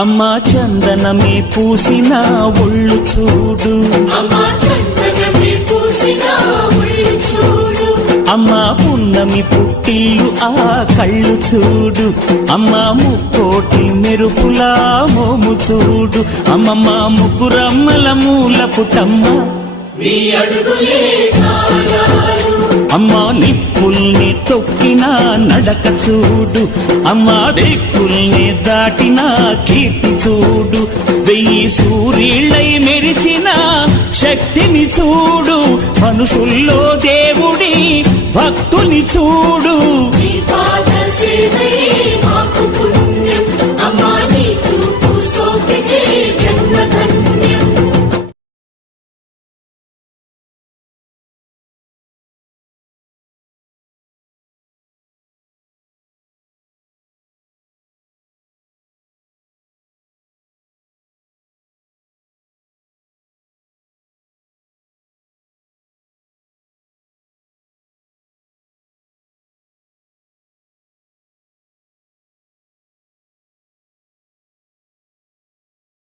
అమ్మా చందనమే పూసిన ఒళ్ళు చూడు, అమ్మా పున్నమి పుట్టిల్లు ఆ కళ్ళు చూడు, అమ్మా ముక్కోటి మెరుపులా మోము చూడు, అమ్మమ్మ ముగ్గురమ్మల మూల పుటమ్మ అమ్మా నిప్పుల్ని తొక్కిన నడక చూడు, అమ్మా దిక్కుల్ని దాటిన కీర్తి చూడు, 1000 సూర్యుళ్ళై మెరిసిన శక్తిని చూడు, మనుషుల్లో దేవుడి భక్తుని చూడు.